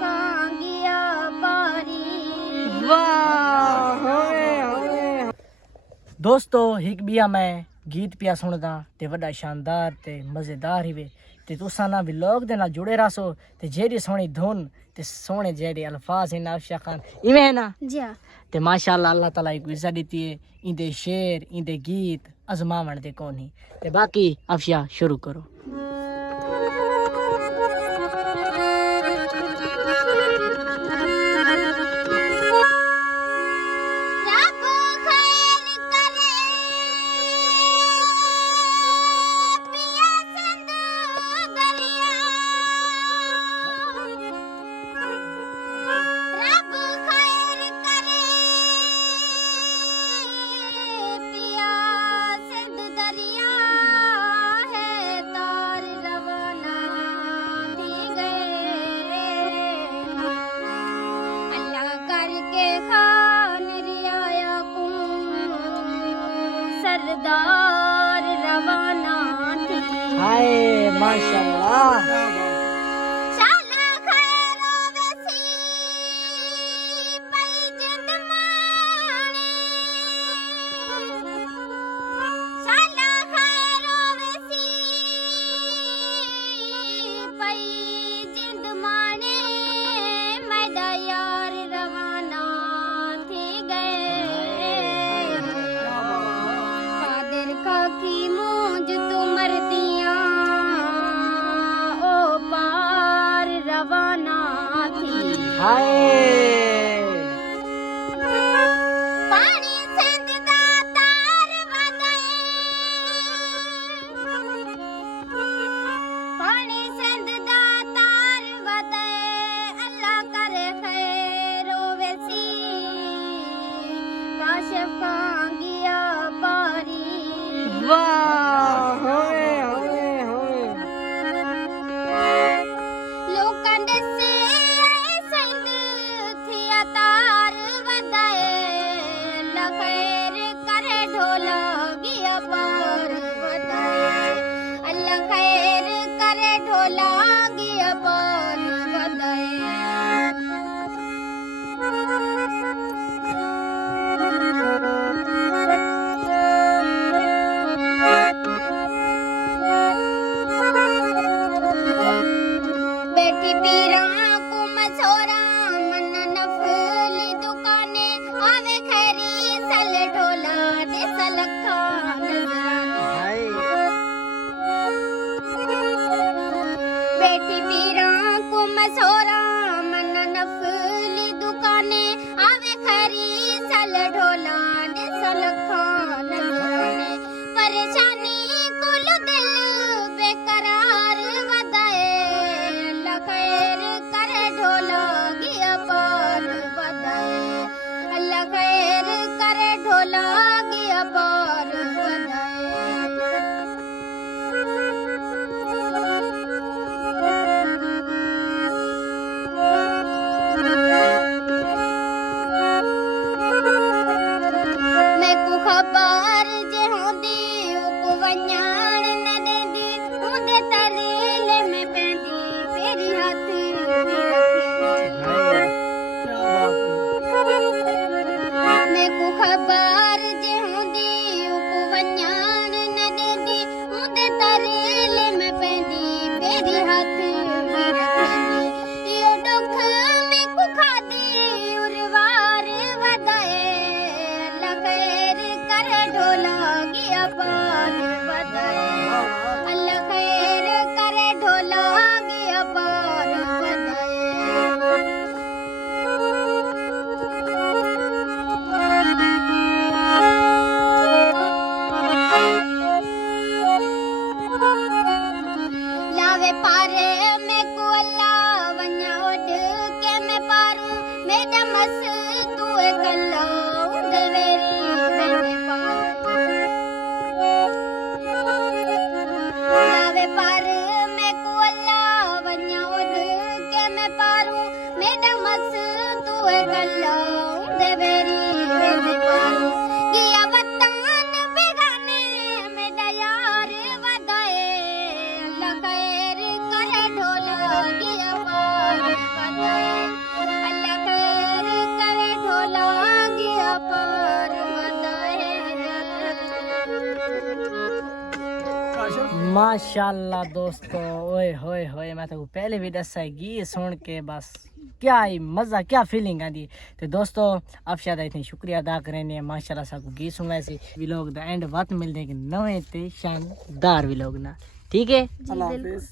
काशिफ पारी। वाह दोस्तों हिक बिया मैं गीत पिया सुनदा ते वड्डा शानदार ते मजेदार ही वे ते तुसां ना व्लॉग दे नाल जुड़े रहो ते जेडी सोहनी धुन ते सोहने जेडे अल्फाज हैं अफशा खान इवें है ना जी हाँ। ते माशाअल्लाह अल्लाह ताला एक विज़ा दी है इंदे शेर इंदे गीत अजमावण दे कोनी ते बाकी अफशा शुरू करो। सरदार रवाना थी। हाय माशाअल्लाह शाला खैरो वसी पई जिंद माने। शाला खैरो वसी पई जिंद माने। मैदा यार रवाना थी गए। कादिर खाकी मूंज तू मर्दियां ओ पार रवाना थी। हाय पानी सिंध दा तार वदे। पानी सिंध दा तार वदे। अल्लाह करे खैरो वसी काशिफ कांगिया पारी। वाह लोकां दसे सिंध थिया तार वदाए। लखैर करे ढोला गिया पार वदाए। अल्लाह खैर करे ढोला गिया पार वदाए। बेटी पीरा को मसोरा मन नफली दुकाने। आवे खैरी सल ढोला दे सलखा नजराने। बेटी पीरा को मसोरा मन नफली दुकाने। आवे खैरी सल ढोला दे सलखा नजराने। परेशानी कुल दिल बेकरार वदाए। खैर करे ढोला गिया पार वदाए। अल्लाह खैर करे ढोला गिया पार वदाए। मैं को खबर जे होंदी को वञाण न देंदी। हुंदे तरेले में पेंदी तेरी हाथ मैं को खबर जे होंदी को वञाण न देंदी। हुंदे तरेले में पेंदी तेरी हाथ यो दुख में को खादी उरवार वदाए। लखैर करे ढोला गिया पार वदाए। अल्लाह खैर करे ढोला गिया पार वदाए। लावे पारे में को अल्लाह वन्या ओढ़ के मैं पारूं। मेरा मस तू कल्ला उंदे वेरी वेरे पारूं। लावे पारे में को अल्लाह वन्या ओढ़ के मैं पारूं। मेरा मस तू कल्ला उंदे वेरी वेरे पारूं। गिया वतन बेगाने मेरा यार वदाए। अल्लाह खैर करे ढोला गिया पार वदाए। माशाल्लाह दोस्तों, ओए होए होए, मैं तो पहले भी दसा है गीत सुन के बस क्या ही मज़ा, क्या फीलिंग आती। तो दोस्तों आप शायद इतनी शुक्रिया अदा करें माशाल्लाह सबको गीत सुनवाए से व्लॉग दा एंड बात मिलते हैं कि नवे ते शानदार व्लॉग ना। ठीक है, अल्लाह हाफिज़।